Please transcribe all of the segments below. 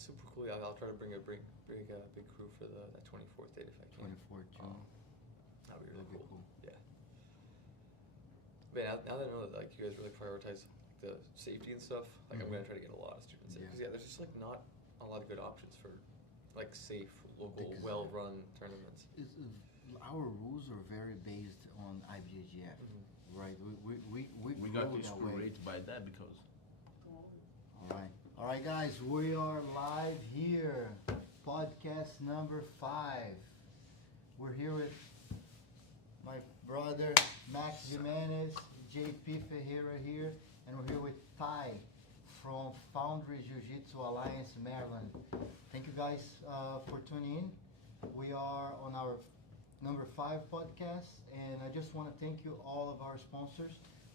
That's super cool. Yeah, I'll try to bring a big crew for that 24th date if I can. 24th June. That'd be really That'd be cool. cool. Yeah. But now that I know that like you guys really prioritize the safety and stuff, like I'm gonna try to get a lot of students in because there's just like not a lot of good options for like safe local well-run tournaments. Our rules are very based on IBJJF, right? We got inspired by that because. All right, guys, we are live here, podcast number 5. We're here with my brother Max Gimenis, JP Ferreira here, and we're here with Ty from Foundry Jiu-Jitsu Alliance, Maryland. Thank you guys for tuning in. We are on our number 5 podcast, and I just want to thank you all of our sponsors.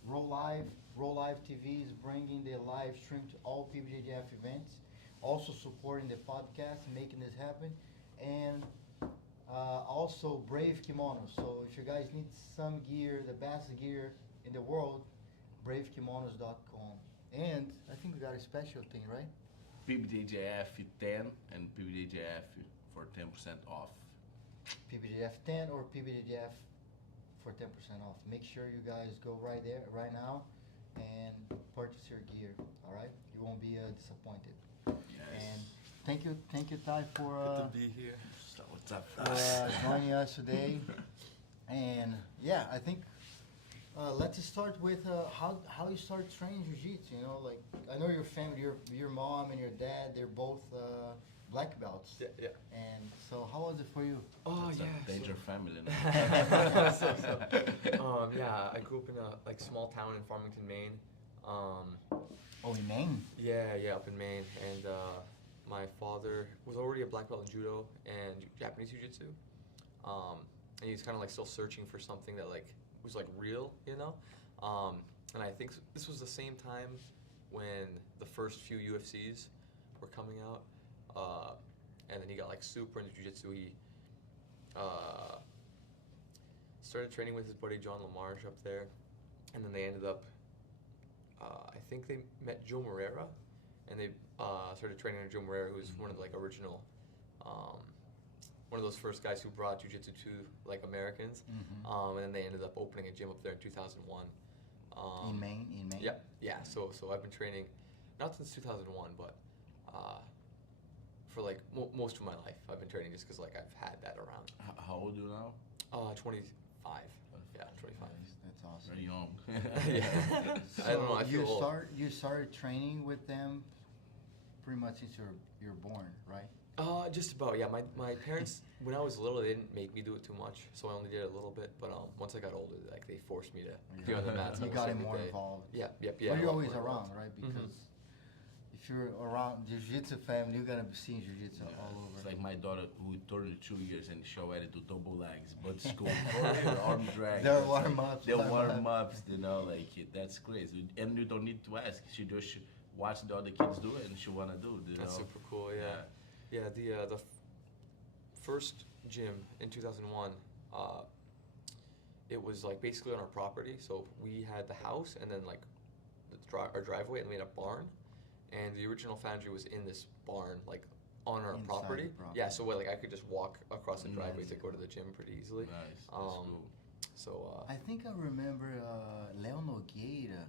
Roll Live TV is bringing the live stream to all PBJJF events, also supporting the podcast, making this happen, and also Brave Kimonos. So if you guys need some gear, the best gear in the world, bravekimonos.com. And I think we got a special thing, right? PBJJF 10 and PBJJF for 10% off. PBJJF 10 or PBJJF for 10% off. Make sure you guys go right there, right now, and purchase your gear. All right, you won't be disappointed. Yes. And thank you, Ty, for Good to be here. So what's up? joining us today. And yeah, I think let's start with how you start training jiu-jitsu. You know, like I know your family, your mom and your dad, they're both black belts. Yeah. And so, how was it for you? Oh It's yeah. a danger family now. Yeah, I grew up in a like small town in Farmington, Maine. Oh, in Maine? Yeah, up in Maine, and my father was already a black belt in judo and Japanese jiu-jitsu, and he's kind of like still searching for something that like was like real, you know. And I think this was the same time when the first few UFCs were coming out, and then he got like super into jiu-jitsu. He started training with his buddy John Lamarche up there, and then they ended up. I think they met Joe Moreira, and they started training under Joe Moreira, who was one of the like original, one of those first guys who brought jiu-jitsu to like Americans. And then they ended up opening a gym up there in 2001. In Maine? Yeah. So I've been training, not since 2001, but for like most of my life I've been training just because like I've had that around. How old are you now? 25. Yeah, 25. That's awesome. Very young. Yeah. So I don't know. I feel old. you started training with them pretty much since you're born, right? Just about, yeah. My parents, when I was little, they didn't make me do it too much, so I only did it a little bit. But once I got older, like they forced me to be on the mats. You got more involved. Yeah. But you're always around, right? Because if you're around jiu-jitsu family, you're gonna be seeing jiu-jitsu all over. It's like my daughter who turned 2 years and she already do double legs, but school, arm drag. They're warm-ups. They're warm-ups, you know, like that's crazy. And you don't need to ask. She just watch the other kids do it and she wanna do it. That's super cool. Yeah. The first gym in 2001, it was like basically on our property. So we had the house and then like our driveway, and we had a barn. And the original foundry was in this barn, like on our property. Yeah, so like I could just walk across the driveway to go to the gym pretty easily. Nice. That's cool. So I think I remember Leo Nogueira.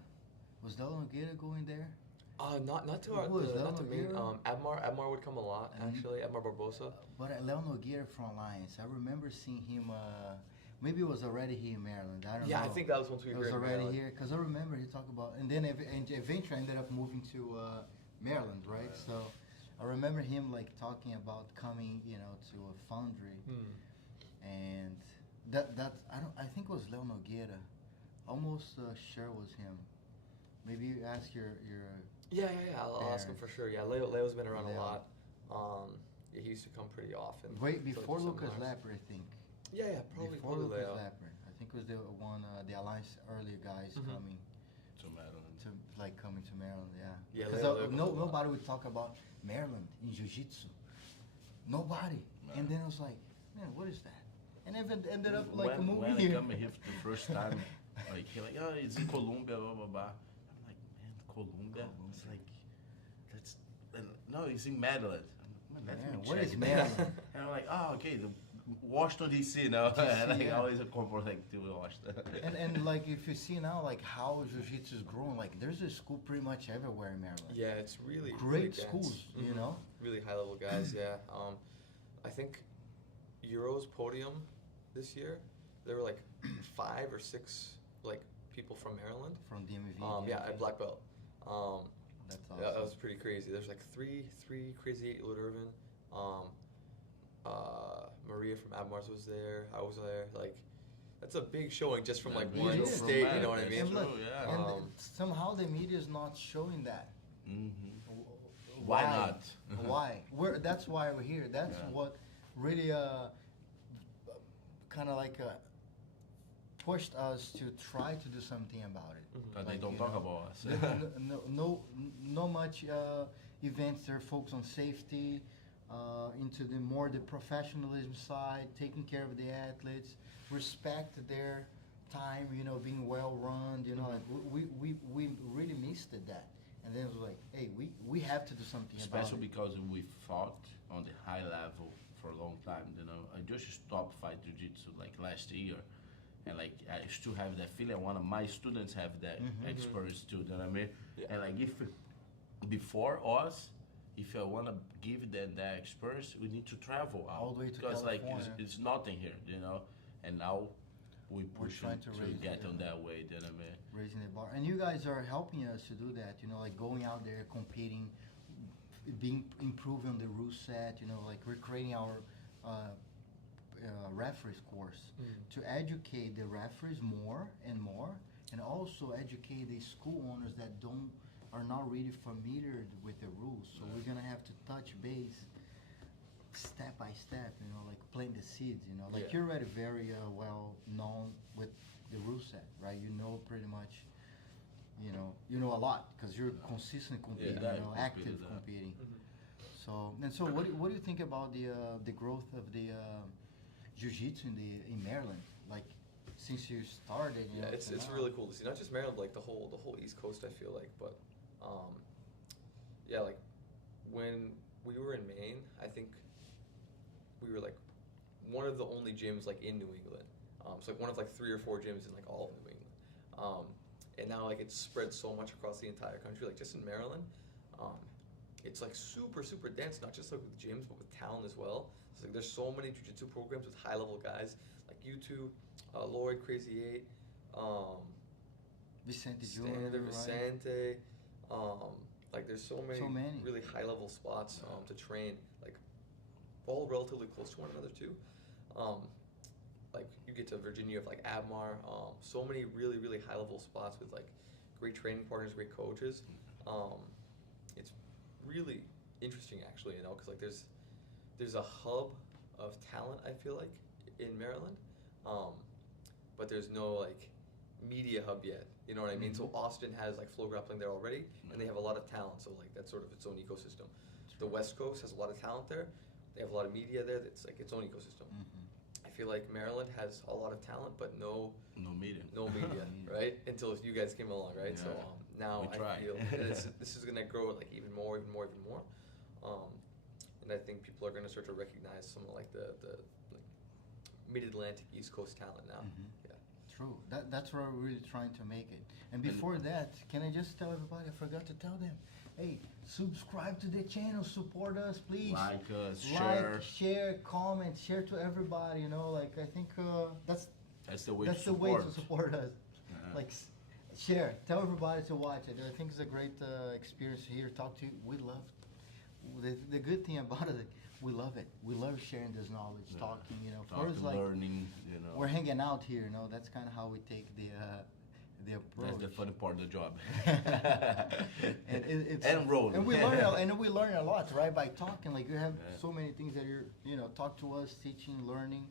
Was Leo Nogueira going there? Not to the main. Admar would come a lot actually. Admar Barbosa. But Leo Nogueira from Alliance, I remember seeing him. Maybe it was already here in Maryland. I don't know. Yeah, I think that was once we were here. It was in already Maryland. here because I remember he talked about, and then eventually I ended up moving to Maryland, right? So I remember him like talking about coming, to a foundry, and that I think it was Leo Nogueira. Almost sure it was him. Maybe you ask your. Yeah. I'll ask him for sure. Yeah, Leo's been around a lot. He used to come pretty often. Wait, before Lucas Lapper, I think. Yeah, probably Lucas Leo. Lapper. I think it was the one, the Alliance earlier guys coming. To Maryland. Coming to Maryland, yeah. Yeah, because nobody would talk about Maryland in jiu-jitsu. Nobody. No. And then I was like, man, what is that? And it ended up like moving when here. When I come here for the first time, like he's like, it's in Columbia, blah blah blah. I'm like, man, Columbia. It's like and no, it's in Maryland. Let Yeah, me what check is it. Maryland? And I'm like, oh, okay, the Washington D.C. No, DC, like yeah. always a corporate like to Washington. And like if you see now like how jiu-jitsu is growing, like there's a school pretty much everywhere in Maryland. Yeah, it's really Great really dense. schools, you Mhm. know. Really high level guys. Yeah. I think Euro's podium this year, there were like 5 or 6 like people from Maryland. From DMV. Yeah, at black belt. That's Yeah, that awesome. was pretty crazy. There's like three crazy 8 Lord Irvin. Maria from Abmars was there. I was there. Like, that's a big showing just from like Yeah, one big show state. from You know what I Maryland. mean? And look, True, yeah. and Um, somehow the media is not showing that. Why not? Why? That's why we're here. That's Yeah. what really kind of like pushed us to try to do something about it. But they Like, don't you talk know, about us. no much events. They're focused on safety, into the professionalism side, taking care of the athletes, respect their time. You know, being well run. You know, like we really missed that. And then it was like, hey, we have to do something about Especially it. because we fought on the high level for a long time. You know, I just stopped fight jiu-jitsu like last year, and like I still have that feeling. One of my students have that experience too. You know what I mean? Yeah. And like if before us, if I want to give them that experience, we need to travel out All the way to because like California. it's nothing here, you know. And now we We're push trying to to raise get it, on yeah. that way. You know what I mean? Raising the bar, and you guys are helping us to do that. You know, like going out there, competing, improving the rule set. You know, like we're creating our referees course to educate the referees more and more, and also educate the school owners that are not really familiar with the rules. So we're gonna have to touch base step by step. You know, like plant the seeds. You know, like Yeah. you're already very well known with the rule set, right? You know pretty much. You know a lot because you're consistent competing, Yeah, you know, active competed, competing. Mhm. So what do you think about the growth of the jiu-jitsu in Maryland? Like since you started, you Yeah, know, it's to now. really cool to see. Not just Maryland, like the whole East Coast. I feel like, but yeah, like when we were in Maine, I think we were like one of the only gyms like in New England. So like one of like 3 or 4 gyms in like all of New England. And now like it's spread so much across the entire country. Like just in Maryland, it's like super dense. Not just like with gyms, but with talent as well. It's like there's so many jiu-jitsu programs with high level guys like you two, Lloyd, Crazy 8, Vicente Jr., Standard, right? Vicente. Like there's so many, So many. really high level spots to train. Like all relatively close to one another too. Like you get to Virginia, you have like Abmar. So many really high level spots with like great training partners, great coaches. It's really interesting actually, you know, because like there's a hub of talent. I feel like in Maryland, but there's no like media hub yet. You know what I mean? So Austin has like flow grappling there already, and they have a lot of talent. So like that's sort of its own ecosystem. The West Coast has a lot of talent there. They have a lot of media there. That's like its own ecosystem. I feel like Maryland has a lot of talent, but no media. no media, right? Until you guys came along, right? So Yeah. now We I try. feel that this is gonna grow like even more. And I think people are gonna start to recognize some of like the like Mid-Atlantic, East Coast talent now. Yeah. True. That's where we're really trying to make it. And before that, can I just tell everybody? I forgot to tell them. Hey, subscribe to the channel. Support us, please. Like us, Like, share. share, comment, share to everybody. You know, like I think that's That's the way that's to the way support. to support us. Yeah. Like share, tell everybody to watch it. I think it's a great experience here. Talk to you. We love the good thing about it. We love it. We love sharing this knowledge, Yeah. talking. You know, Talking, first like learning, you know. we're hanging out here. You know, that's kind of how we take the approach. That's the funny part of the job. and it's And rolling. and we learn a lot, right? By talking, like you have Yeah. so many things that talk to us, teaching, learning,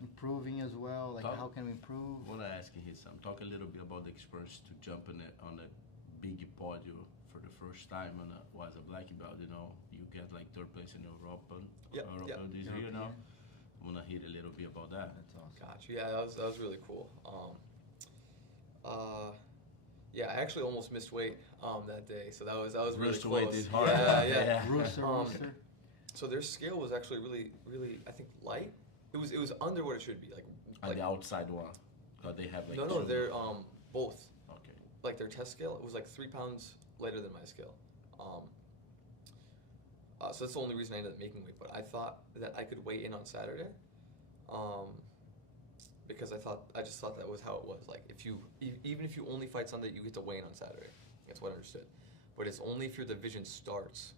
improving as well. Like Talk- how can we improve? I want to ask you here something. Talk a little bit about the experience to jump on a big podium for the first time as a black belt. You know, you get like 3rd place in European this year now. I want to hear a little bit about that. That's awesome. Gotcha. Yeah, that was really cool. Yeah, I actually almost missed weight that day, so that was really Rooster close. weight is hard. Yeah. Rooster. So their scale was actually really I think light. It was under what it should be, On the outside one, but they have like no, they're both. Okay. Like their test scale, it was like 3 pounds lighter than my scale. So that's the only reason I ended up making weight. But I thought that I could weigh in on Saturday, because I just thought that was how it was. Like even if you only fight Sunday, you get to weigh in on Saturday. That's what I understood. But it's only if your division starts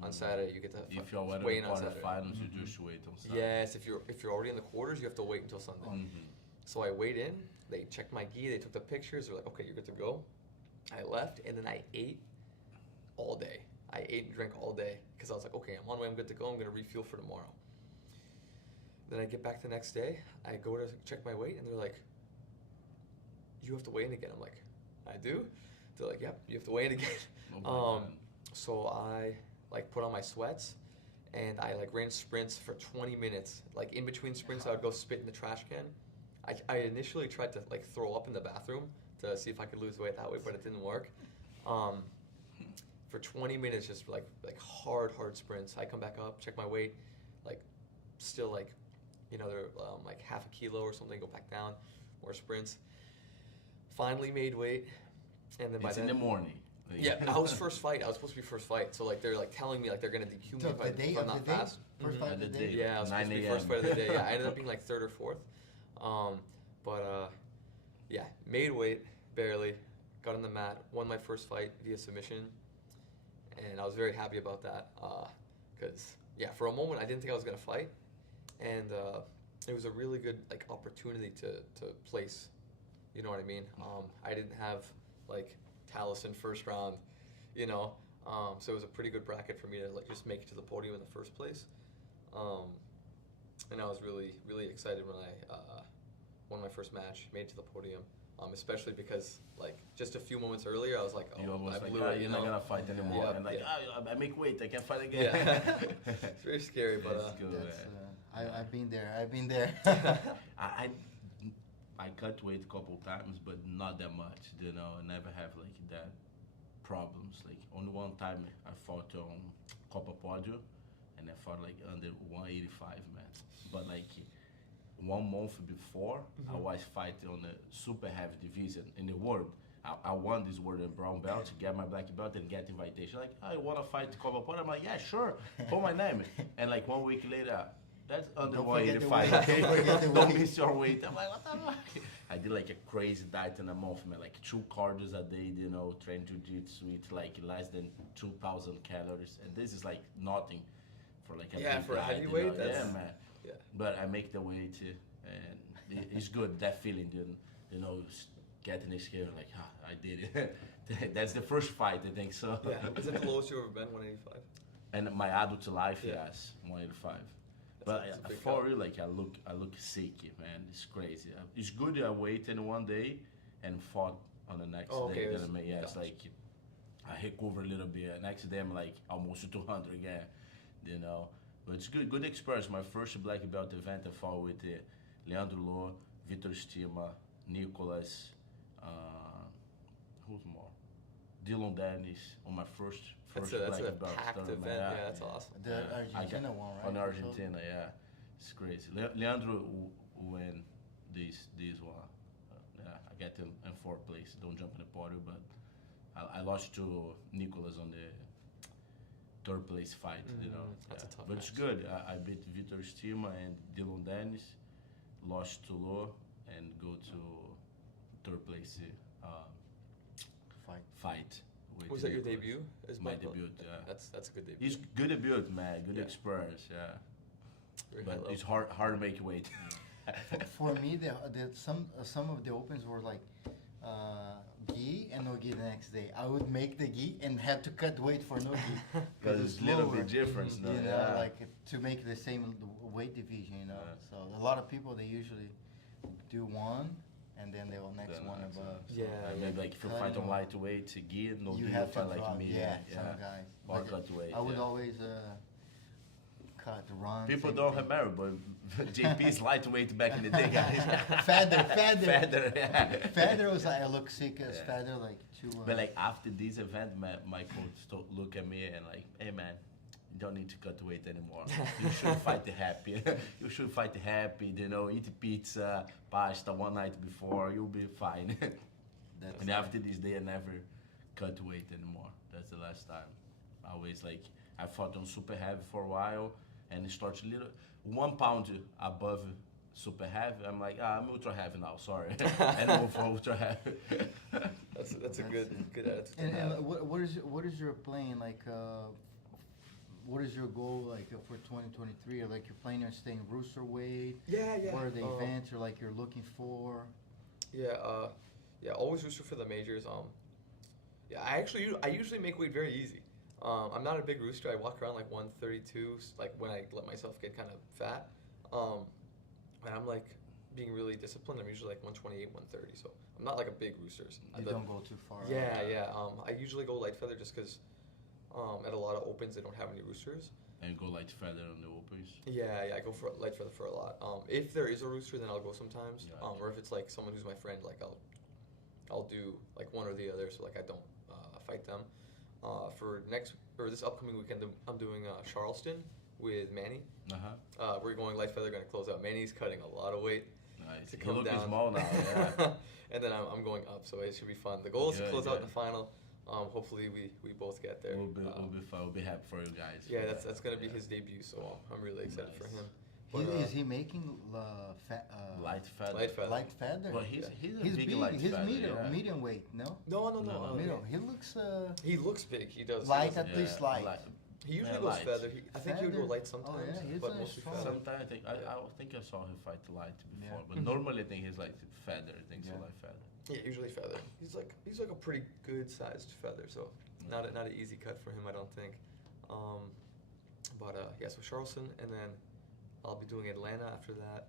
on Saturday you get to If you're at weigh in the on Saturday. quarterfinals, you just wait on Saturday. Yes, if you're already in the quarters, you have to wait until Sunday. So I weighed in. They checked my gi. They took the pictures. They're like, okay, you're good to go. I left, and then I ate all day. I ate and drank all day because I was like, okay, I'm on my way. I'm good to go. I'm going to refuel for tomorrow. Then I get back the next day. I go to check my weight, and they're like, you have to weigh in again. I'm like, I do? They're like, yep, you have to weigh in again. So I put on my sweats, and I ran sprints for 20 minutes. Like in between sprints, I would go spit in the trash can. I initially tried to throw up in the bathroom to see if I could lose weight that way, but it didn't work. For 20 minutes, just hard sprints. I come back up, check my weight, still they're half a kilo or something. Go back down, more sprints. Finally made weight, and then by then in the morning. Yeah, I was first fight. I was supposed to be first fight, so they're telling me they're gonna DQ me if I'm not fast. First fight of the day. Yeah, I was supposed to be first fight of the day. Yeah, I ended up being third or fourth. Yeah, made weight barely, got on the mat, won my first fight via submission, and I was very happy about that because for a moment I didn't think I was gonna fight, and it was a really good opportunity to place. You know what I mean? I didn't have Taliesin first round, so it was a pretty good bracket for me to just make it to the podium in the first place. And I was really excited when I won my first match, made it to the podium, especially because just a few moments earlier I was like, oh, I blew it, you're not gonna fight anymore, and I make weight, I can't fight again. Yeah. It's very scary, but I've been there. I cut weight a couple times, but not that much, I never have that problems. Only one time I fought on Copa Podio, and I fought under 185, man. But 1 month before, I was fighting on the super heavy division in the world. I won this world and brown belt to get my black belt and get invitation. I want to fight Copa Podio. I'm like, yeah, sure, call my name. And 1 week later, that's under 185, okay? Don't miss your weight. I'm like, what the fuck? I did a crazy diet in a month, man. 2 cardios a day, train jiu-jitsu with less than 2,000 calories. And this is nothing for a big for a guy, heavyweight, yeah, man. Yeah. But I make the weight, and it's good, that feeling, getting the scale, I did it. That's the first fight, I think so. Yeah, is that the lowest you've ever been, 185? And my adult life, yes, 185. But for real, I look sick, man. It's crazy. It's good I waited 1 day and fought on the next day. It's I recover a little bit. Next day I'm almost 200 again, But it's good experience. My first black belt event I fought with Leandro Lo, Vitor Stima, Nicolas, who's more? Dylan Dennis on my first that's black a belt packed event. Yeah, that's awesome. The Argentina one, right? On Argentina, yeah. It's crazy. Leandro win this one. I get him in 4th place. Don't jump in the podium, but I lost to Nicolas on the 3rd place fight. That's a tough But match. it's good. I beat Vitor Stima and Dylan Dennis, lost to Lo, and go to 3rd place fight. Was that your debut? My debut, yeah. That's a good debut. It's good debut, man. Good experience, yeah. Very But high it's level. hard to make weight. For me, some of the opens were gi and no gi the next day. I would make the gi and have to cut weight for no gi Because it's a little bit different, to make the same weight division, Yeah. So a lot of people, they usually do one and then they will next one above. Yeah, Maybe if you fight on lightweight, gi, You gi, have to fight drop, me. some guys. Or But cut weight. I would always cut, run. People don't remember, but JP's lightweight back in the day, guys. Feather. Yeah. Feather was like, I look sick as Feather, like, too. But like after this event, my coach look at me and like, hey man, you don't need to cut weight anymore. You should fight happy. You should fight happy. You know, eat pizza, pasta one night before. You'll be fine. And after this day, I never cut weight anymore. That's the last time. I always like I fought on super heavy for a while, and it starts a little 1 pound above super heavy. I'm like, I'm ultra heavy now. Sorry, and I move for ultra heavy. That's a good attitude. And what is your plan like? What is your goal like for 2023? Like you're planning on staying rooster weight? Yeah. What are the events you're looking for? Yeah, always rooster for the majors. Yeah, I usually make weight very easy. I'm not a big rooster. I walk around like 132, like when I let myself get kind of fat. And I'm like being really disciplined. I'm usually like 128, 130. So I'm not like a big roosters. You don't go too far. Yeah. I usually go light feather just because at a lot of opens they don't have any roosters. And go light feather on the opens. Yeah, I go for light feather for a lot. If there is a rooster, then I'll go sometimes. Yeah. Or if it's like someone who's my friend, like I'll do like one or the other, so like I don't fight them. For this upcoming weekend, I'm doing Charleston with Manny. We're going light feather, going to close out. Manny's cutting a lot of weight. Nice. To You come look down. small now. Yeah. And then I'm going up, so it should be fun. The goal is to close out in the final. Hopefully we both get there. We'll be fun. We'll be happy for you guys. Yeah, that's gonna be his debut, so I'm really excited for him. But, Is he making light feather? Light feather? Well, he's a He's big big. light He's feather. medium weight. No. No. Medium. He looks He looks big. He does. light, He, at least light. he usually Yeah, goes light. feather. I think he would go Feather? light sometimes, Oh, yeah, he's but a mostly strong- feather. Sometimes I think I saw him fight light before, Yeah. but normally I think he's like feather. I think so, Yeah. light feather. Yeah, usually feather. He's like a pretty good sized feather, so not an easy cut for him, I don't think. Yeah, so Charleston, and then I'll be doing Atlanta after that,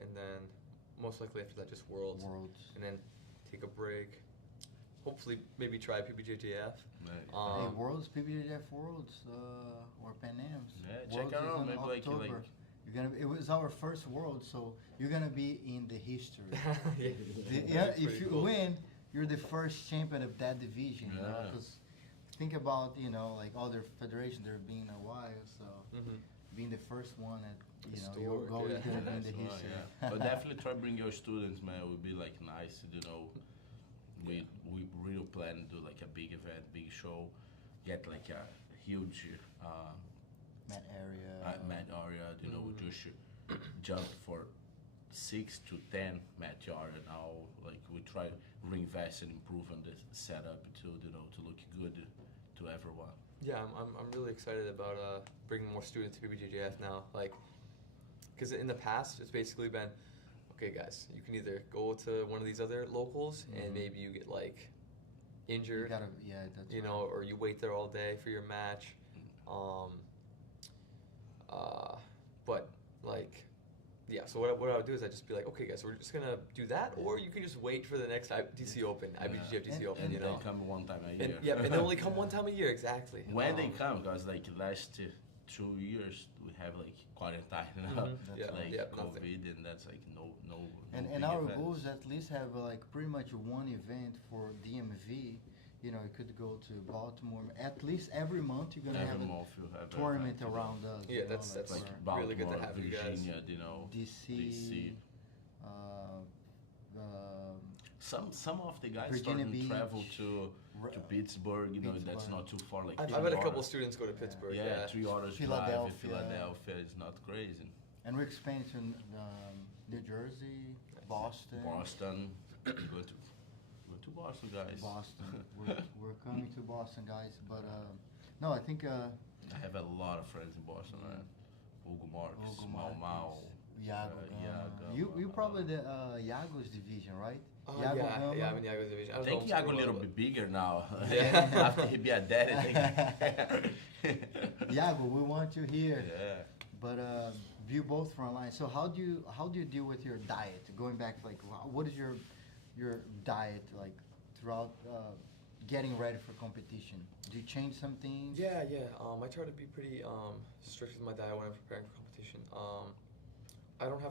and then most likely after that just Worlds, and then take a break. Hopefully, maybe try PBJJF. Nice. Hey, Worlds, PBJJF Worlds, or Pan Ams. Yeah, check Worlds it is out. in Maybe like October. It was our first World, so you're gonna be in the history. If you win, you're the first champion of that division. Yeah. Because think about like other federations, there being a while, so being the first one at your goal is gonna be in the history. But definitely try to bring your students, man. It would be like nice, We really plan to do like a big event, big show, get like a huge Mat area. mat area. Just jump for 6 to 10 mat area now. Like we try to reinvest and improve on the setup to look good to everyone. Yeah, I'm really excited about bringing more students to PBJJF now. Like, because in the past it's basically been, okay, guys, you can either go to one of these other locals and maybe you get like injured, that's or you wait there all day for your match. But like, yeah. So what I would do is I'd just be like, okay, guys, we're just gonna do that, or you can just wait for the next DC Open, IBJJF DC Open, and they come one time a year. And they only come one time a year, exactly. When they come, because like last 2 years we have like quarantine, COVID, and that's like no. And our goal is at least have like pretty much one event for DMV. It could go to Baltimore. At least every month you're gonna have a tournament around us. Yeah, that's like really good to have you guys. Virginia, DC. Some of the guys Virginia starting to Beach, travel to Pittsburgh. That's not too far. Like I've had a couple students go to Pittsburgh. Yeah, 3 hours drive. Philadelphia is not crazy. And we're expanding to New Jersey, Boston. Go to Boston, guys. Boston. We're coming to Boston, guys. But no, I think I have a lot of friends in Boston, man. Hugo Marques, Mau, Iago. You probably the Iago's division, right? I'm in Iago's division. I think Iago a little bit bigger now. Yeah. After he be a daddy. Iago, we want you here. Yeah. But view both front lines. So how do you deal with your diet? Going back, like, what is your diet like throughout getting ready for competition? Do you change some things? Yeah. I try to be pretty strict with my diet when I'm preparing for competition. I don't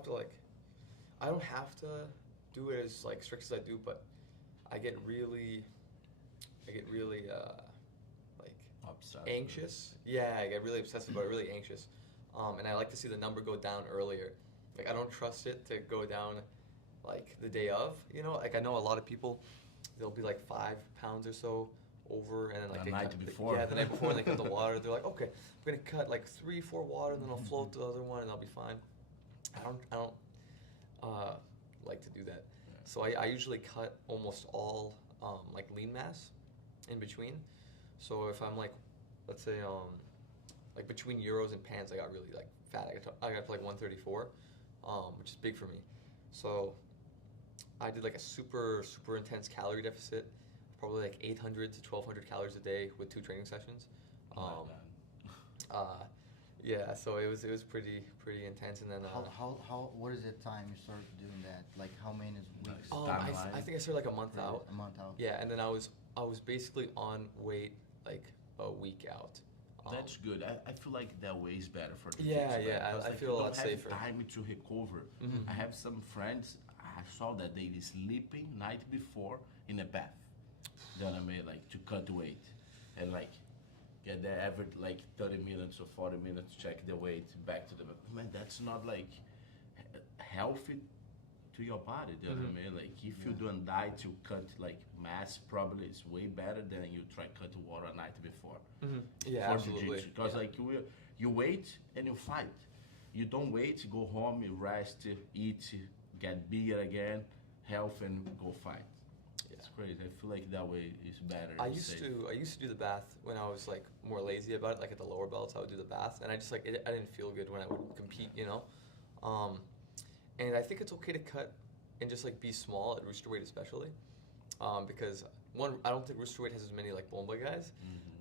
have to do it as like strict as I do, but I get really like Obsessed anxious. Yeah, I get really obsessive about it, really anxious. And I like to see the number go down earlier. Like I don't trust it to go down like the day of, you know? Like I know a lot of people, they'll be like 5 pounds or so over, and then like The night before. the night before, and they cut the water. They're like, okay, I'm gonna cut like 3-4 water, and then I'll float the other one, and I'll be fine. I don't like to do that. Yeah. So I usually cut almost all like lean mass in between. So if I'm like, let's say like between Euros and pants, I got really like fat. I got to like 134, which is big for me. So I did like a super intense calorie deficit, probably like 800 to 1,200 calories a day with 2 training sessions. Yeah, so it was pretty intense, and then How what is the time you start doing that? Like how many weeks? I think I started like a month out. A month out. Yeah, and then I was basically on weight like a week out. That's good. I feel like that way is better for the Yeah, kids, yeah, because, I like, feel a you lot don't safer. have time to recover. I have some friends. I saw that they be sleeping night before in a bath. You know what I mean? Like to cut weight, and like get the average like 30 minutes or 40 minutes, check the weight back to the. Man, that's not like healthy to your body. You know what I mean? Like if you don't die to cut like mass, probably it's way better than you try cut water a night before. Yeah, for absolutely. Because like you wait and you fight. You don't wait, go home, you rest, eat, get bigger again, health, and go fight. It's crazy. I feel like that way is better. I used to do the bath when I was like more lazy about it. Like at the lower belts, I would do the bath, and I just like I didn't feel good when I would compete, you know. And I think it's okay to cut and just like be small at rooster weight, especially, because one, I don't think rooster weight has as many like bomba guys,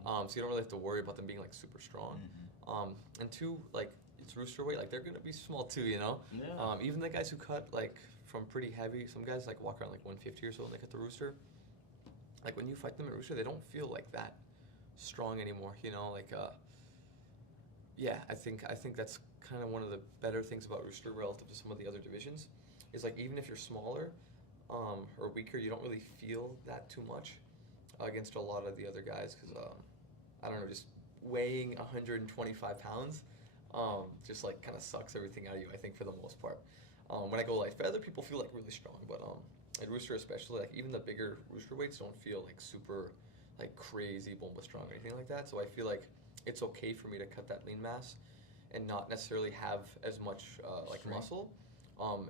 so you don't really have to worry about them being like super strong. And two, like it's rooster weight, like they're gonna be small too, you know. Yeah. Even the guys who cut like from pretty heavy, some guys like walk around like 150 or so when they cut the rooster. Like when you fight them at rooster, they don't feel like that strong anymore, you know. Like yeah, I think that's kind of one of the better things about rooster relative to some of the other divisions, is like even if you're smaller or weaker, you don't really feel that too much against a lot of the other guys, because I don't know, just weighing 125 pounds just like kind of sucks everything out of you, I think, for the most part. When I go light, other people feel like really strong, but at rooster especially, like even the bigger rooster weights don't feel like super like crazy bomba strong or anything like that. So I feel like it's okay for me to cut that lean mass and not necessarily have as much like Strength. muscle,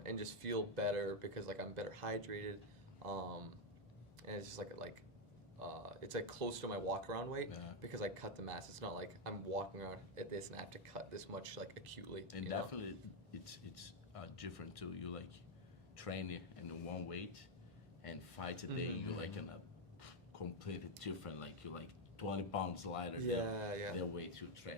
and just feel better because like I'm better hydrated, and it's just like it's like close to my walk around weight because I cut the mass. It's not like I'm walking around at this and I have to cut this much like acutely. And you know? definitely, it's different too. You like train in one weight and fight a day. You like in a completely different. Like you like 20 pounds lighter Yeah, than the weight you train.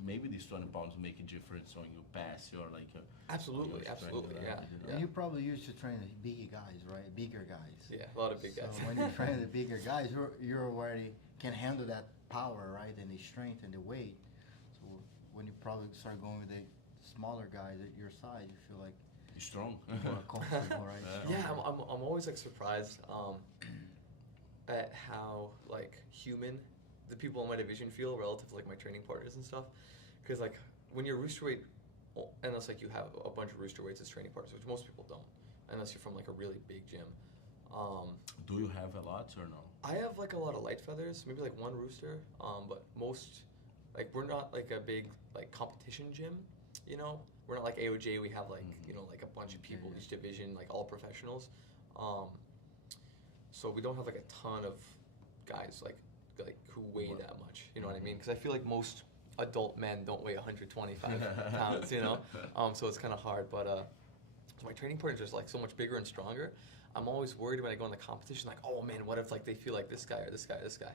Maybe these 20 pounds make a difference on your pass or like. Absolutely, your strength absolutely, level, yeah. you know? And you probably used to train the bigger guys, right? Bigger guys. Yeah, a lot of big guys. So when you train the bigger guys, you're already can handle that power, right? And the strength and the weight. So when you probably start going with the smaller guys at your size, you feel like You're strong. more comfortable, right? Yeah, Stronger. I'm always like surprised at how like human the people in my division feel relative to like my training partners and stuff. Because like when you're rooster weight, unless like you have a bunch of rooster weights as training partners, which most people don't, unless you're from like a really big gym. Do you have a lot or no? I have like a lot of light feathers, maybe like one rooster, but most, like we're not like a big like competition gym, you know? We're not like AOJ, we have like, you know, like a bunch of people, each division, like all professionals. So we don't have like a ton of guys like who weigh that much, you know what I mean? Because I feel like most adult men don't weigh 125 pounds, you know? So it's kind of hard, but so my training partners are like so much bigger and stronger. I'm always worried when I go in the competition, like, oh man, what if like they feel like this guy or this guy or this guy?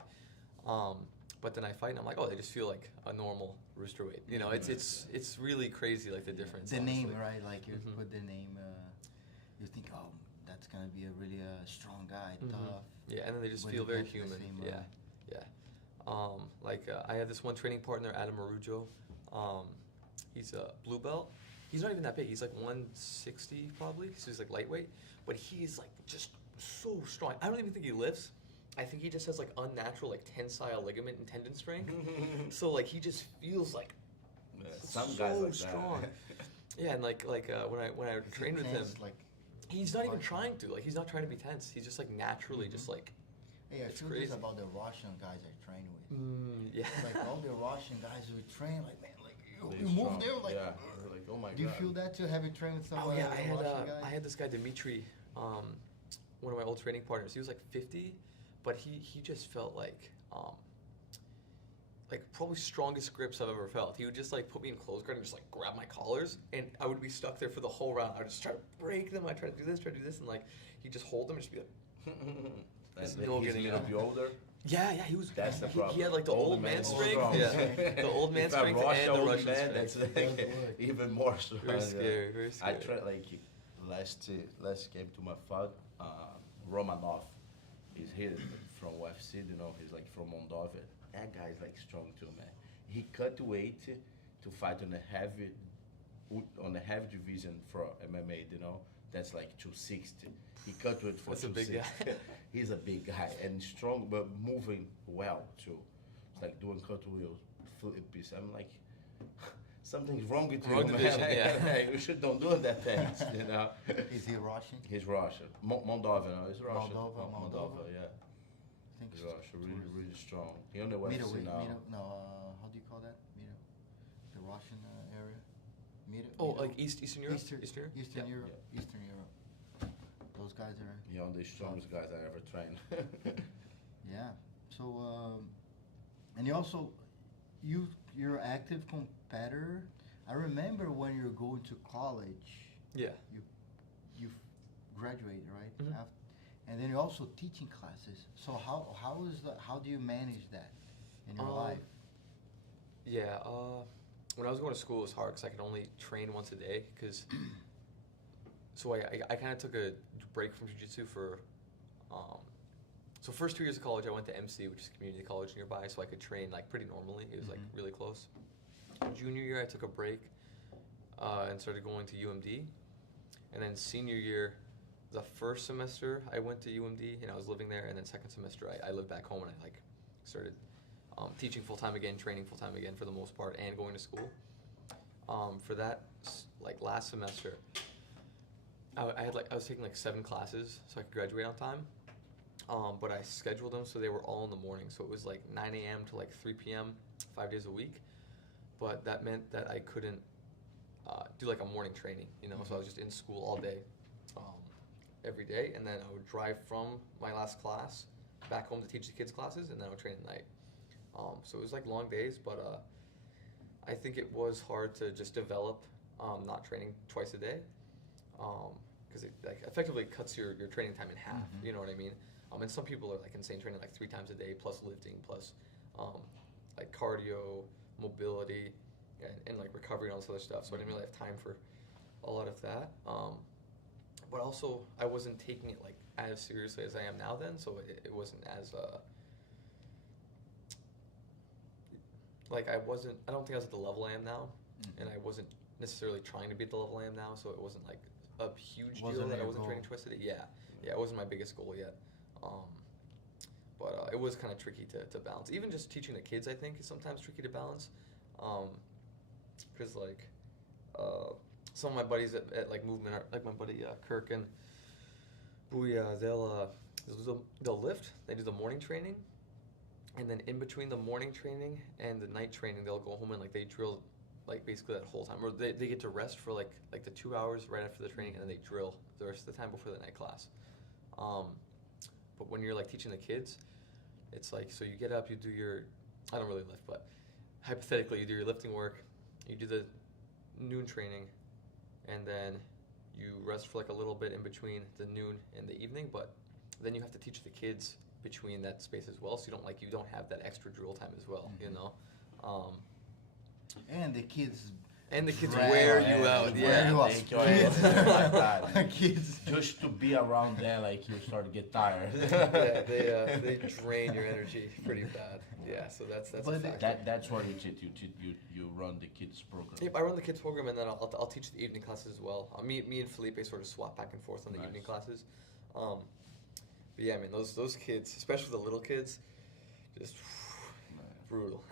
But then I fight and I'm like, oh, they just feel like a normal rooster weight. You know, it's really crazy, like the difference. The honestly. name, right? Like you put the name, you think, oh, it's gonna be a really strong guy, Mhm. tough. Yeah, and then they just But feel you very get to the human. same, Yeah, yeah. I had this one training partner, Adam Marujo. He's a blue belt. He's not even that big. He's like 160 probably. So he's like lightweight, but he's like just so strong. I don't even think he lifts. I think he just has like unnatural like tensile ligament and tendon strength. So like he just feels like Some so guys like strong. that. Yeah, and when I trained with him, Tense, like, he's not even Russian. trying to. Like he's not trying to be tense. He's just like naturally just like hey, I It's feel this crazy. about the Russian guys I train with. yeah. Like all the Russian guys who train, like man, like They're you move strong. there, like. yeah, you're like, oh my Do you god. feel that too? Have you trained with Oh someone? yeah, Russian guy? I had this guy Dimitri, one of my old training partners. He was like 50, but he just felt like probably strongest grips I've ever felt. He would just like put me in close guard and just like grab my collars, and I would be stuck there for the whole round. I would just try to break them. I try to do this, and like he'd just hold them and just be like, There's no He's a getting little out. bit older. yeah, he was. That's the he, problem. He had like the old man is strength, strong. yeah, the old man If a strength and the old Russian man, strength. that's like Doesn't work. even more strong. Very yeah. scary, very I scary. tried like last came to my fight. Romanov, he's here from UFC. You know, he's like from Moldova. That guy's like strong too, man. He cut weight to fight on the heavy division for MMA. You know, that's like 260. He cut weight for That's a big 260. guy. He's a big guy and strong, but moving well too. It's like doing cartwheels, flips. I'm like, something's wrong with Wrong you, division, man. yeah. You should don't do that things, you know. Is he Russian? He's Russian. Moldova, no, he's Russian. Moldova. Yeah. I think He's it's Russian, really, towards really strong. He on the UFC middleweight. now. How do you call that? The Russian area. Oh, like Eastern Europe. Eastern Yeah. Europe. Eastern Europe. Those guys are. He on the strongest guys I ever trained. Yeah. So, and you also, you're an active competitor. I remember when you were going to college, Yeah. you graduated, right? Mhm. And then you're also teaching classes. So how do you manage that in your life? Yeah. When I was going to school, it was hard because I could only train once a day. So I kind of took a break from jiu-jitsu for. So first 2 years of college, I went to MC, which is community college nearby, so I could train like pretty normally. It was like Mhm. really close. Junior year, I took a break and started going to UMD. And then senior year, the first semester I went to UMD and I was living there, and then second semester I lived back home and I like started teaching full time again, training full time again for the most part, and going to school. For that like last semester, I was taking like 7 classes so I could graduate on time. But I scheduled them so they were all in the morning, so it was like 9 a.m. to like 3 p.m. 5 days a week. But that meant that I couldn't do like a morning training, you know. So I was just in school all day, every day, and then I would drive from my last class back home to teach the kids classes, and then I would train at night. So it was like long days, but I think it was hard to just develop not training twice a day, because it like effectively cuts your training time in half. Mhm. You know what I mean? And some people are like insane training like 3 times a day plus lifting plus like cardio, mobility, and like recovery and all this other stuff. So I didn't really have time for a lot of that. But also I wasn't taking it like as seriously as I am now then, so it wasn't as like I don't think I was at the level I am now, and I wasn't necessarily trying to be at the level I am now, so it wasn't like a huge deal Wasn't that I your wasn't goal. training twice a day. Yeah, it wasn't my biggest goal yet. But it was kind of tricky to balance. Even just teaching the kids, I think, is sometimes tricky to balance. Because like some of my buddies at like movement, like my buddy Kirk and Booyah, they'll lift. They do the morning training, and then in between the morning training and the night training, they'll go home and like they drill like basically that whole time, or they get to rest for like the 2 hours right after the training, and then they drill the rest of the time before the night class. But when you're like teaching the kids, it's like, so you get up, you do your, I don't really lift, but hypothetically you do your lifting work, you do the noon training, and then you rest for like a little bit in between the noon and the evening, but then you have to teach the kids between that space as well, so you don't have that extra drill time as well, you know? And the kids And the kids Right. wear you out. Wear Yeah. you out. Take your ass like that. Kids. Just to be around there, like you start to get tired. Yeah, they drain your energy pretty bad. Yeah, so that's a But factor. That's why you run the kids program. Yep, I run the kids program, and then I'll teach the evening classes as well. Me and Felipe sort of swap back and forth on the Nice. evening classes. But yeah, I mean those kids, especially the little kids, just brutal.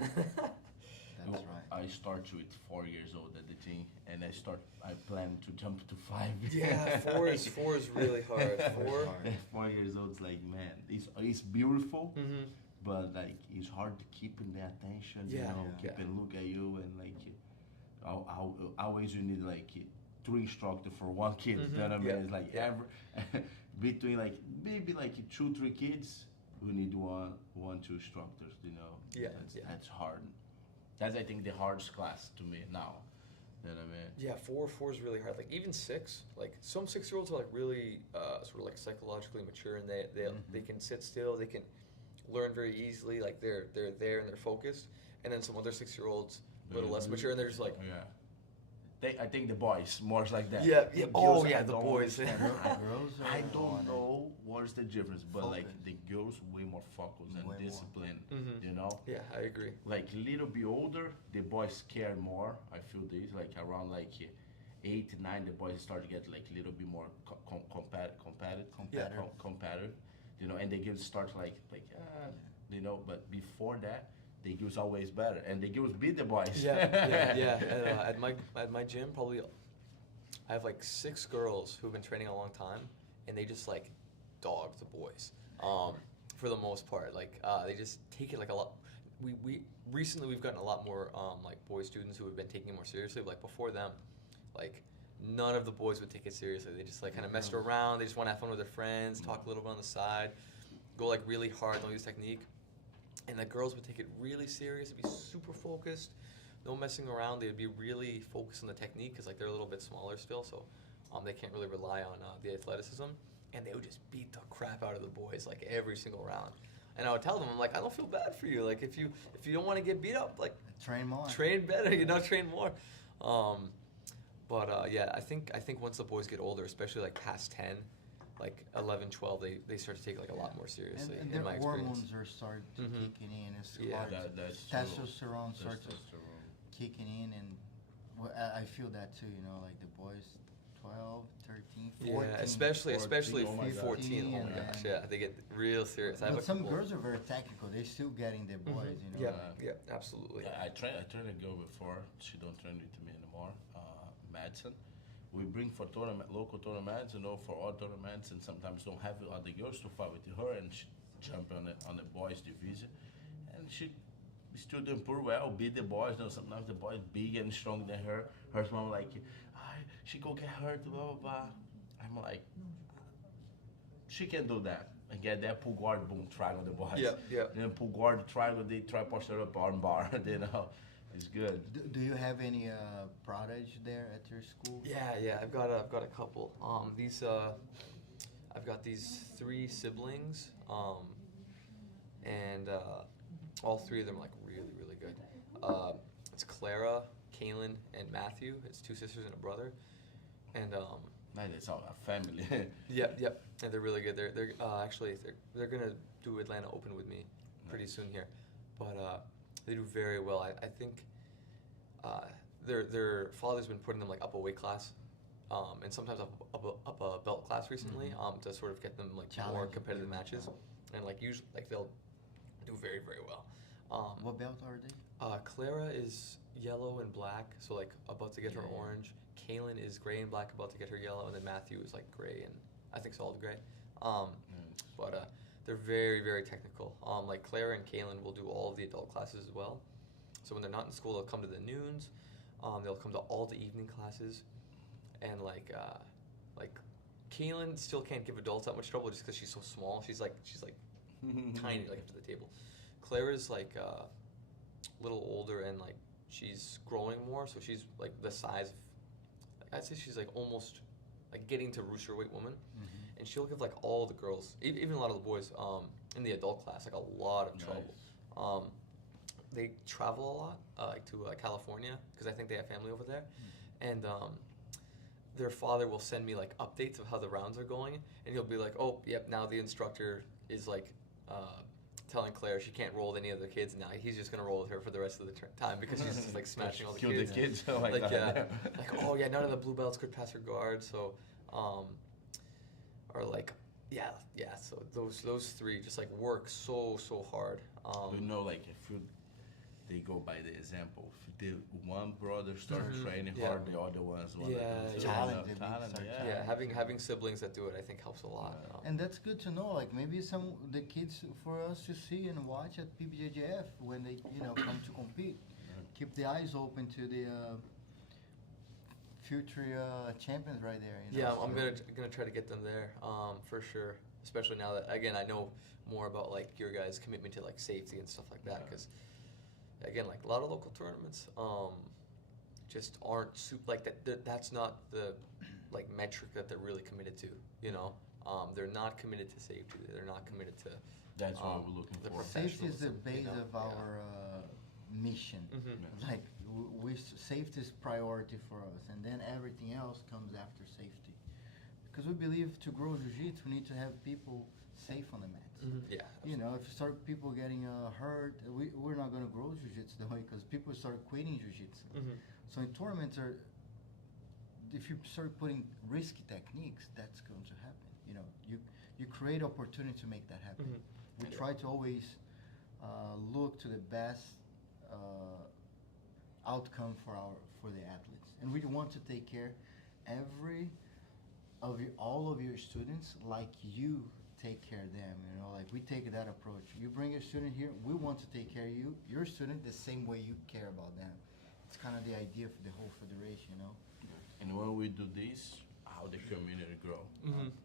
That's right. I start with 4 years old at the team, and I plan to jump to 5. Yeah, four is really hard. Four. 4 years old is like, man, it's beautiful, Mm-hmm. but like it's hard to keep in the attention, Yeah, you know, yeah. keep and look at you, and like always you need like 3 instructors for one kid. Mhm, You know what I mean? yeah, It's like yeah. between like maybe like 2-3 kids, we need 1-2 instructors. You know, Yeah, that's hard. That's I think the hardest class to me now. You know what I mean? Yeah, four is really hard. Like even 6, like some 6-year-olds are like really sort of like psychologically mature, and they can sit still. They can learn very easily. Like they're there and they're focused. And then some other 6-year-olds a little less mature, and they're just like, Yeah. I think the boys more like that. yeah, yeah. The Oh girls, yeah, I the don't boys. understand. Girls are I don't on it. know what's the difference, but like Focus. the girls way more focused and Way more. disciplined. Mhm. You know, Yeah, I agree. like little bit older, the boys care more. I feel this like around like 8, 9, the boys start to get like a little bit more competitive. You know, and the girls start you know, but before that, the girls always better, and the girls beat the boys. Yeah. And, at my gym, probably I have like 6 girls who've been training a long time, and they just like dog the boys. For the most part, like they just take it like a lot. We recently we've gotten a lot more like boy students who have been taking it more seriously. But, like before them, like none of the boys would take it seriously. They just like kind of messed around. They just want to have fun with their friends, talk a little bit on the side, go like really hard, don't use technique. And the girls would take it really serious. It'd be super focused, no messing around. They'd be really focused on the technique because like they're a little bit smaller still, so they can't really rely on the athleticism. And they would just beat the crap out of the boys like every single round. And I would tell them, I'm like, I don't feel bad for you. Like if you don't want to get beat up, like Train more. train better, train more. Yeah, I think once the boys get older, especially like past 10, like 11, 12, they start to take it like a lot more seriously. And in their my experience. hormones are starting to Mhm. kicking in. It's Yeah. hard. That's Testosterone true. starts kicking in, and I feel that too. You know, like the boys, 12, 13, 14. Yeah, especially 14, oh my God. 14. Oh my 15, gosh, and- yeah, they get real serious. I have But a some couple- girls are very technical. They're still getting their boys. You know. Yeah, absolutely. I trained a girl before. She don't train with me anymore. Madison. We bring for local tournaments, for all tournaments, and sometimes don't have other girls to fight with her, and she jump on the boys division, and she still doing pretty well, beat the boys. Sometimes the boys big and stronger than her. Her mom like, she go get hurt, blah blah blah. I'm like, she can do that. And get that pull guard, boom, triangle the boys. Yeah. Then pull guard, triangle, they try posture up arm bar. It's good. Do you have any prodigy there at your school? Yeah. I've got a couple. I've got these 3 siblings, and all 3 of them are like really, really good. It's Clara, Kaylin, and Matthew. It's 2 sisters and a brother, and Man, it's all a family. Yep, and they're really good. They're actually they're gonna do Atlanta Open with me pretty soon here, but they do very well. I think their father's been putting them like up a weight class, and sometimes up a belt class recently, to sort of get them like more Challenge. competitive matches, and like usually like they'll do very, very well. What belt are they? Clara is yellow and black, so like about to get her Yeah. orange. Kaylin is gray and black, about to get her yellow, and then Matthew is like gray and I think solid gray. But they're very, very technical. Like Clara and Kaylin will do all of the adult classes as well. So when they're not in school, they'll come to the noons. They'll come to all the evening classes, and like Kaylin still can't give adults that much trouble just because she's so small. She's like tiny, like up to the table. Clara's like a little older and like she's growing more, so she's like the size of, I'd say she's like almost like getting to rooster weight woman, and she'll give like all the girls, even a lot of the boys, in the adult class, like a lot of trouble. they travel a lot, like to California, because I think they have family over there, and their father will send me like updates of how the rounds are going, and he'll be like, "Oh, yep, now the instructor is like telling Claire she can't roll with any other kids now. He's just gonna roll with her for the rest of the time because she's just like smashing all the Kill kids." the kids. Like yeah, like oh yeah, none of the blue belts could pass her guard, so or like yeah. So those three just like work so hard. You know, like if they go by the example. If the one brother starts training hard, the other ones want to talent. Having siblings that do it, I think helps a lot. And that's good to know. Like maybe the kids for us to see and watch at PBJJF when they come to compete. Keep the eyes open to the future champions right there. Yeah, I'm gonna try to get them there for sure. Especially now that again I know more about like your guys' commitment to like safety and stuff like that. Because again, like a lot of local tournaments just aren't like that. That's not the like metric that they're really committed to. They're not committed to safety. They're not committed to. That's what we're looking for. Safety is the base of our mission. Like safety is priority for us, and then everything else comes after safety. Because we believe to grow jiu-jitsu, we need to have people safe on the mats. Yeah. If you start people getting hurt, we're not going to grow jiu-jitsu that way because people start quitting jiu-jitsu. So in tournaments, if you start putting risky techniques, that's going to happen. You create opportunity to make that happen. We try to always look to the best outcome for the athletes, and we want to take care all of your students like you take care of them. Like we take that approach. You bring a student here, we want to take care of your student the same way you care about them. It's kind of the idea for the whole federation. And when we do this, how the community grow.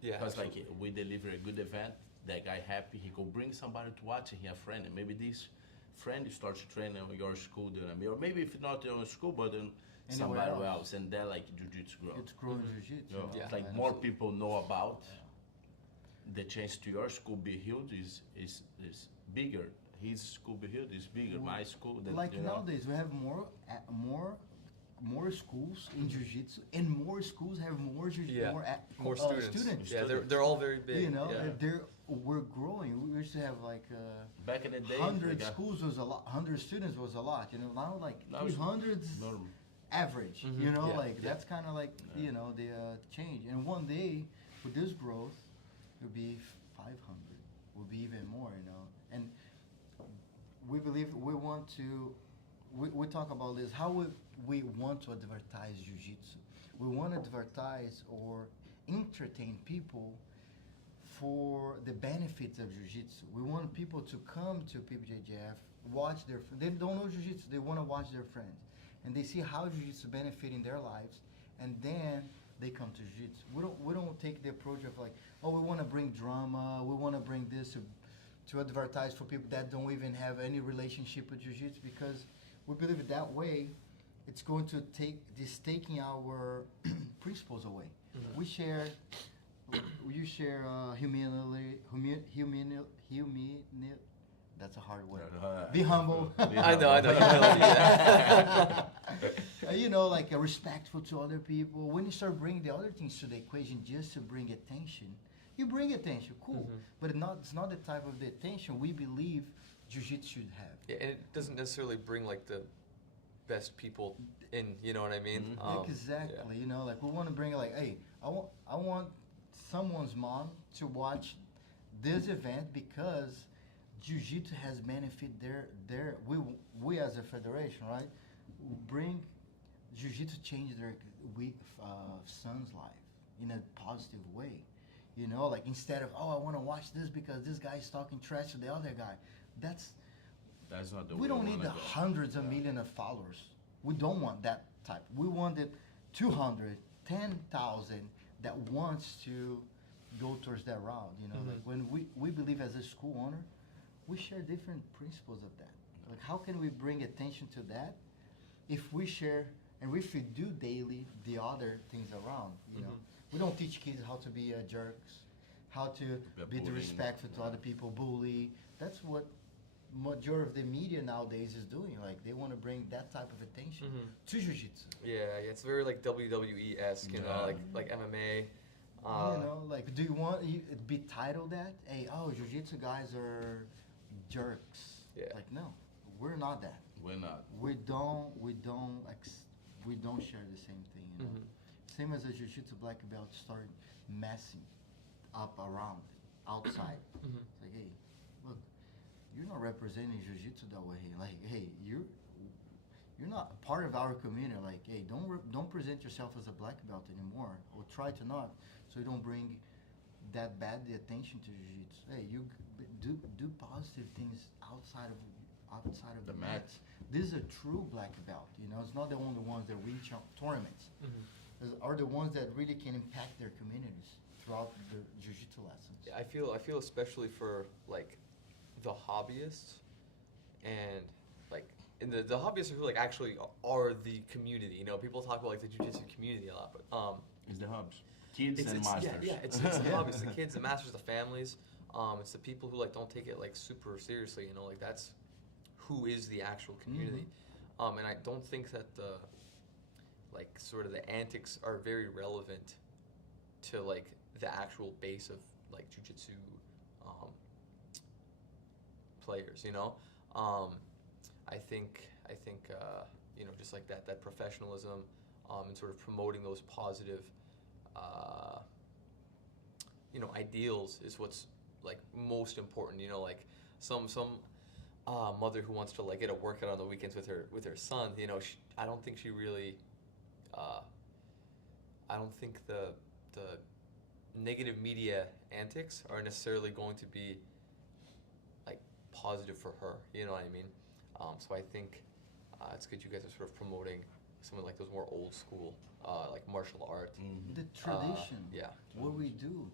Yeah. Because like we deliver a good event, that guy happy, he go bring somebody to watch, and he a friend, and maybe this friend starts training at your school, or maybe if not in your school, but then somebody else, and then like jiu-jitsu grow. It's growing jiu-jitsu. It's like more people know about the chance to your school be healed is bigger. His school be healed is bigger. My school, nowadays we have more schools in jiu-jitsu, and more schools have more students. Yeah, they're all very big. We're growing. We used to have like back in the day, 100 schools was a lot. 100 students was a lot. Now like 300's average. That's kind of like the change. And one day with this growth, it'll be 500. Will be even more. And we believe we want to. We talk about this. How we want to advertise jiu-jitsu. We want to advertise or entertain people for the benefits of jiu-jitsu. We want people to come to PBJJF, watch they don't know jiu-jitsu, they want to watch their friends. And they see how jiu-jitsu benefiting their lives, and then they come to jiu-jitsu. We don't take the approach of like, oh, we want to bring drama, we want to bring this to advertise for people that don't even have any relationship with jiu-jitsu, because we believe that way it's going to taking our principles away. You share humility. That's a hard word. Be humble. I know. Like respectful to other people. When you start bringing the other things to the equation just to bring attention, you bring attention, cool. But it's not the type of the attention we believe jiu-jitsu should have. Yeah, and it doesn't necessarily bring like the best people in. You know what I mean? Exactly. Like we want to bring like, hey, I want someone's mom to watch this event because jiu-jitsu has benefit we as a federation, right? Bring jiu-jitsu change their son's life in a positive way. Like instead of, oh, I want to watch this because this guy's talking trash to the other guy. That's not the way we don't need the hundreds of millions of followers. We don't want that type. We want the 200, 10,000 that wants to go towards that route. Like when we believe as a school owner, we share different principles of that. Like how can we bring attention to that if we share and if we do daily the other things around? We don't teach kids how to be jerks, how to be disrespectful to other people, bully. That's what majority of the media nowadays is doing. Like they want to bring that type of attention to jiu-jitsu. Yeah, it's very like WWE-esque, you know, like MMA. You know, like, do you want it be titled that? Hey, oh, jiu-jitsu guys are jerks. Yeah. Like, no, we're not that. We're not. We don't share the same thing. You know? Same as a jiu-jitsu black belt start messing up around outside. It's like, hey, look, you're not representing jiu-jitsu that way. Like, hey, you're not part of our community. Like, hey, don't present yourself as a black belt anymore, or try to not, so you don't bring that bad attention to jiu-jitsu. Hey, you do positive things outside of the mats. This is a true black belt. You know, it's not the only ones that win tournaments. Those are the ones that really can impact their communities throughout the jiu-jitsu lessons. Yeah, I feel especially for like the hobbyists and like. And the hobbyists who like actually are the community. You know, people talk about like the jiu-jitsu community a lot, but it's the hubs, kids and masters. Yeah, it's the hobbyists, the kids, the masters, the families. It's the people who like don't take it like super seriously. You know, like that's who is the actual community. And I don't think that the like sort of the antics are very relevant to like the actual base of like jiu-jitsu players. You know. I think you know, just like that professionalism and sort of promoting those positive you know, ideals is what's like most important. You know, like some mother who wants to like get a workout on the weekends with her son. You know, I don't think she really I don't think the negative media antics are necessarily going to be like positive for her. You know what I mean? So I think it's good you guys are sort of promoting some of like those more old school like martial art. The tradition. What we do.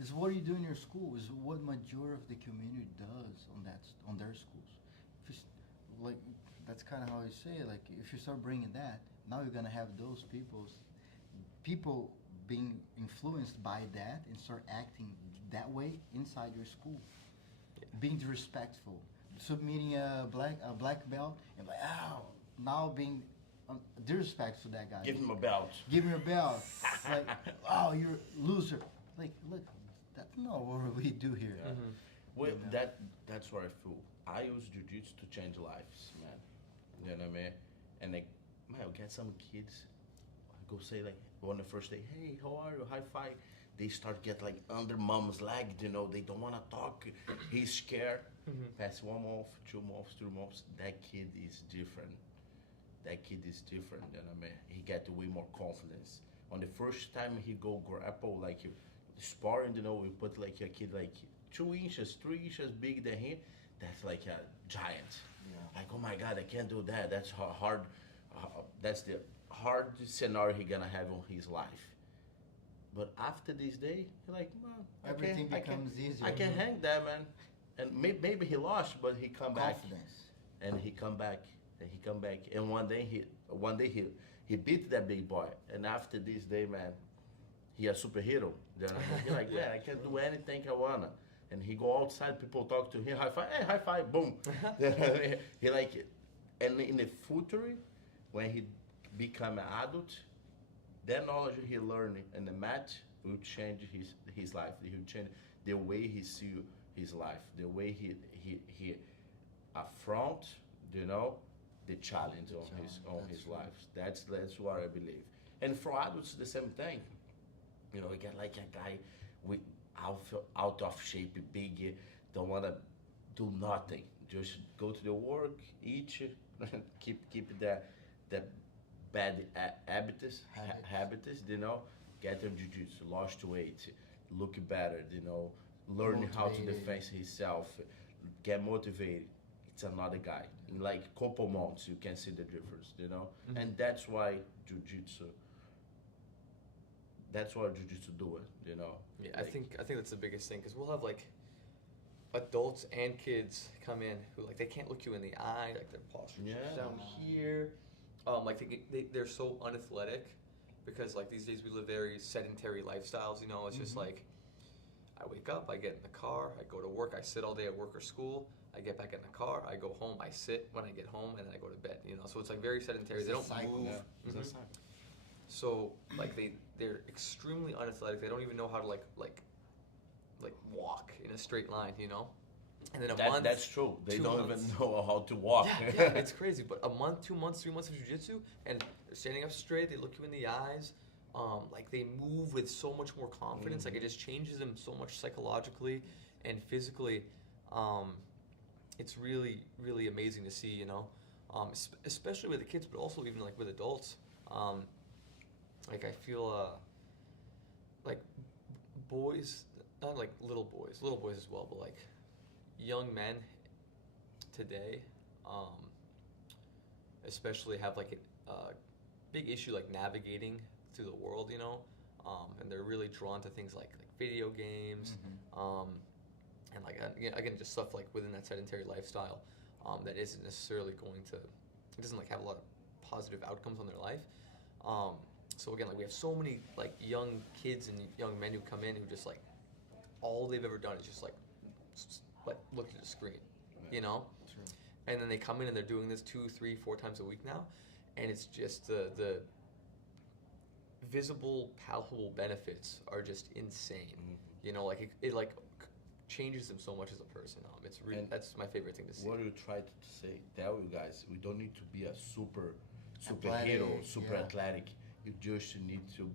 Is what you do in your school. Is what majority of the community does on their schools. Like that's kind of how I say it. Like if you start bringing that, now you're gonna have those people being influenced by that and start acting that way inside your school. Being disrespectful. Submitting a black belt and like, now being disrespectful to that guy. Give him a belt. Give him a belt. Like, oh, you're a loser. Like, look, that's not what we do here. Well, that's what I feel. I use jiu-jitsu to change lives, man. You know what I mean? And like, man, I get some kids, I go say like, on the first day, hey, how are you? High five. They start get like under mom's leg, you know, they don't want to talk. He's scared. Pass 1 month, 2 months, 3 months. That kid is different. You know what I mean? He get way more confidence. On the first time he go grapple, like sparring, you know, we put like a kid like 2 inches, 3 inches bigger than him. That's like a giant. Like, oh my God, I can't do that. That's hard. That's the hard scenario he gonna have on his life. But after this day, you're like, man, everything becomes easier. I can hang that, man. And maybe he lost, but he come back. Confidence. And he come back. And one day he beat that big boy. And after this day, man, he a superhero. He's like, man, I can do anything I wanna. And he go outside, people talk to him, high five, hey, high five, boom. He like it. And in the future, when he become an adult, that knowledge he learned in the match will change his life. He will change the way he see his life, the way he affront, you know, the challenge on his life. That's what I believe. And for adults, the same thing. You know, you get like a guy with out of shape, big, don't wanna do nothing. Just go to the work, eat, keep that bad habits, you know, get in jiu-jitsu, lost weight, look better, you know, learn how to defend himself, get motivated. It's another guy. In like couple months, you can see the difference, you know, and that's why jiu-jitsu. That's what jiu-jitsu do it, you know. Yeah, like, I think that's the biggest thing because we'll have like adults and kids come in who like they can't look you in the eye, like their posture's down here. Like they're so unathletic because like these days we live very sedentary lifestyles, you know. It's just like I wake up, I get in the car, I go to work, I sit all day at work or school. I get back in the car, I go home, I sit when I get home, and then I go to bed. So it's like very sedentary. It's they a don't cycle. move. Yeah, it's a cycle. So like they're extremely unathletic. They don't even know how to like walk in a straight line. And then a month. That's true. They 2 don't months. even know how to walk. Yeah, it's crazy. But a month, 2 months, 3 months of jiu-jitsu, and they're standing up straight. They look you in the eyes. Like they move with so much more confidence. Like it just changes them so much psychologically and physically. It's really, really amazing to see. Especially with the kids, but also even like with adults. Like I feel like boys, not like little boys as well, but like young men today, especially have like a big issue like navigating through the world, and they're really drawn to things like video games, and like again just stuff like within that sedentary lifestyle that isn't necessarily it doesn't like have a lot of positive outcomes on their life. So again, like we have so many like young kids and young men who come in who just like all they've ever done is just like look at the screen, True. And then they come in and they're doing this 2, 3, 4 times a week now, and it's just the visible, palpable benefits are just insane. Like it like changes them so much as a person. It's really And that's my favorite thing to see. What do you try to say? Tell you guys, we don't need to be a superhero, Athletic, super yeah. athletic. You just need to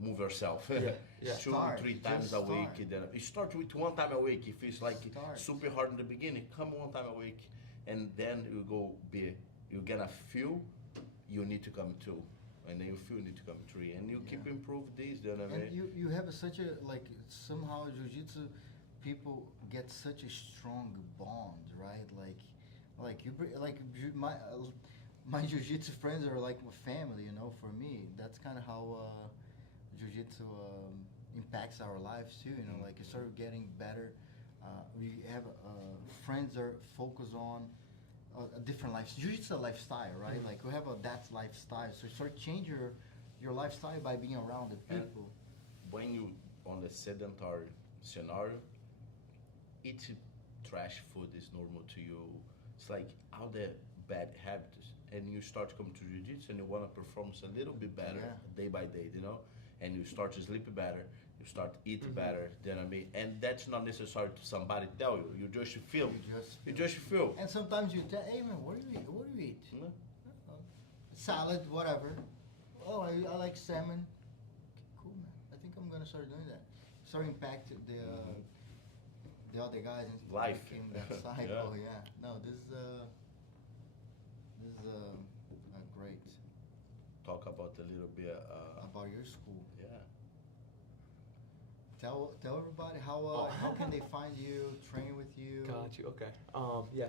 move yourself. Yeah. 2, Start, 3 just times a week. start. Then you start with 1 time a week. If it's like Start. super hard in the beginning, come 1 time a week, and then you're gonna feel you need to come 2, and then you feel you need to come 3, and you keep improve this. You know what I mean? And you have such a somehow jiu-jitsu people get such a strong bond, right? My jiu-jitsu friends are like a family, for me. That's kind of how jiu-jitsu impacts our lives too, like you start getting better. We have friends are focused on a different life. Jiu-jitsu is a lifestyle, right? Like we have that lifestyle. So you start change your lifestyle by being around the people. When you on the sedentary scenario, eating trash food is normal to you. It's like all the bad habits, and you start to come to jiu-jitsu and you want to perform a little bit better day by day, and you start to sleep better, you start to eat better, and that's not necessary to somebody tell you. You just feel. You just feel. And sometimes you tell, hey man, what do you eat? What do you eat? Salad, whatever. Oh, I like salmon. Okay, cool, man. I think I'm gonna start doing that. Start impact the other guys and Life. became that cycle. Yeah. No, this is great. Talk about a little bit About your school. yeah. Tell everybody how can they find you, train with you? Got you. Okay.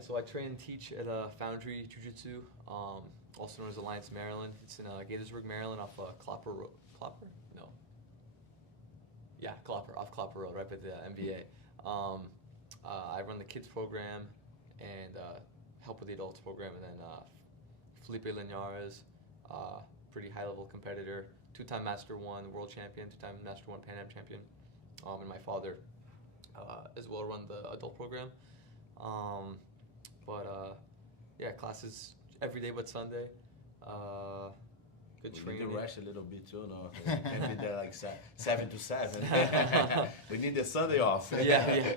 So I train and teach at Foundry Jiu-Jitsu, also known as Alliance Maryland. It's in Gaithersburg, Maryland, off Clopper Road. Clopper? No. Yeah, Clopper, off Clopper Road, right by the MBA. I run the kids program and help with the adults program, and then Felipe Linares, pretty high-level competitor, 2-time Master 1 world champion, 2-time Master 1 Pan Am champion, and my father as well run the adult program. Classes every day but Sunday. Good We training. need to rest a little bit too, no? Can't be there like 7 to 7. We need the Sunday off. yeah.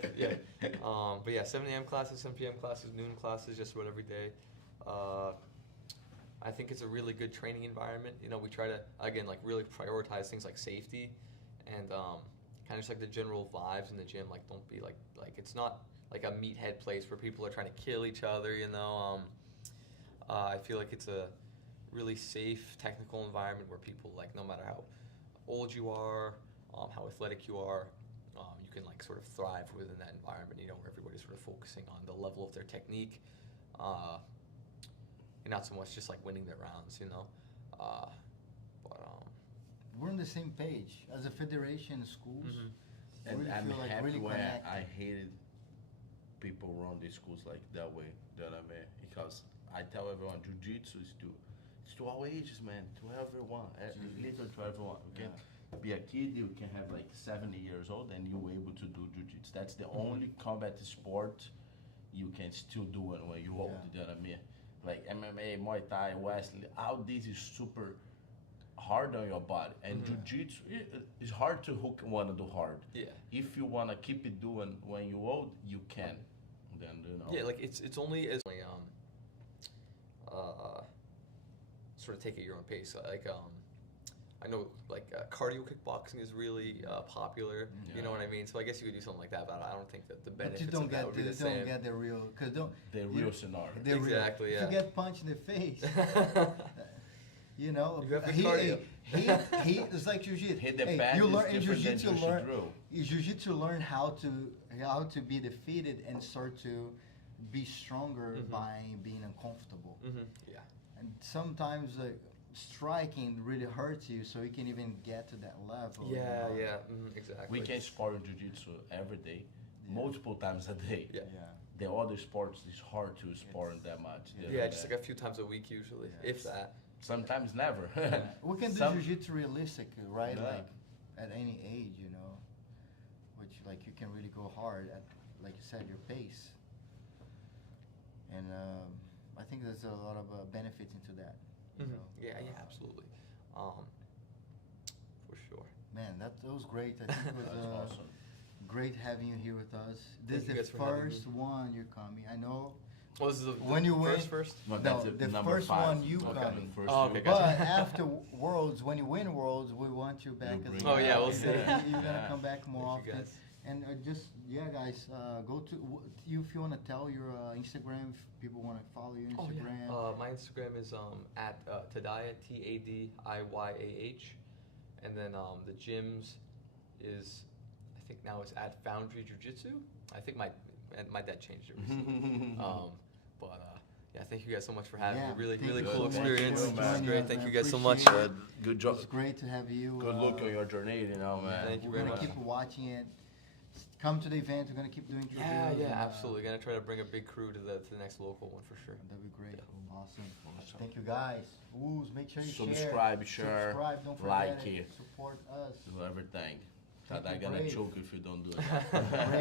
7 a.m. classes, 7 p.m. classes, noon classes, just about every day. I think it's a really good training environment. We try to, again, like really prioritize things like safety and kind of just like the general vibes in the gym. Like, don't be like it's not like a meathead place where people are trying to kill each other, I feel like it's a really safe technical environment where people, like, no matter how old you are, how athletic you are, you can like sort of thrive within that environment, where everybody's sort of focusing on the level of their technique, and not so much just like winning their rounds, We're on the same page as a federation schools. And really I'm feel like happy really where connected. I hated people run these schools like that way, because I tell everyone, jiu-jitsu is to all ages, man, to everyone, literally to everyone, okay? Yeah. be a kid, you can have like 70 years old, and you're able to do jiu-jitsu. That's the only combat sport you can still do it when you're old. You know what I mean? Like MMA, Muay Thai, Wrestling, all this is super hard on your body, and jiu-jitsu it's hard to hook want to do hard. Yeah. If you want to keep it doing when you're old, you can. Then you know. Yeah, like it's only as sort of take it at your own pace. Like I know like cardio kickboxing is really popular. You know what I mean? So I guess you could do something like that, but I don't think that the benefits of that would be the same. Don't get the real, cause the real scenario. Exactly. If you get punched in the face, you know, You have the cardio. he it's like jiu-jitsu. Hit the pad you is learn in different than jiu-jitsu. drill. Jiu-jitsu learn how to be defeated and start to be stronger by being uncomfortable. Yeah. And sometimes striking really hurts you, so you can even get to that level. Yeah, yeah, exactly. We can spar in jiu-jitsu every day, multiple times a day. Yeah. The other sports is hard to spar in that much. Yeah, just like a few times a week usually, if that. Sometimes never. We can do jiu-jitsu realistic, right? Yeah. Like at any age, you know, which like you can really go hard at, like you said, your pace. And I think there's a lot of benefits into that. You know? Yeah, absolutely. For sure. Man, that was great. I think it was That's awesome. great having you here with us. This Thank you is guys the for having first one you're coming. I know. Well, this is the When you win- first? No, No, that's the number first 5. one you Okay, coming. the first Oh, you okay, But gotcha. after Worlds, when you win Worlds, we want you back You'll as bring well. Oh, yeah, we'll see. You're gonna come back more Thank you often. guys. And just guys, go to if you wanna tell your Instagram, if people wanna follow your Oh, Instagram. yeah. My Instagram is at Tadiyah, Tadiyyah, and then the gyms is, I think now it's at Foundry Jiu-Jitsu. I think my dad changed it recently. Yeah, thank you guys so much for having me. Really, thank really you cool so much experience. for It was joining great. us, Thank man. you guys so much. Appreciate it. Good job. It's great to have you. Good luck on your journey, you know, man. Thank you We're very gonna much. keep watching it. Come to the event. We're gonna keep doing interviews. Yeah, and, absolutely. Gonna try to bring a big crew to the next local one for sure. That'd be great. Yeah. Awesome. Thank you, guys. Ooh, make sure you Subscribe, share, Subscribe. Don't forget like it. it. Support us. Do everything. Take I'm a gonna break. choke if you don't do it.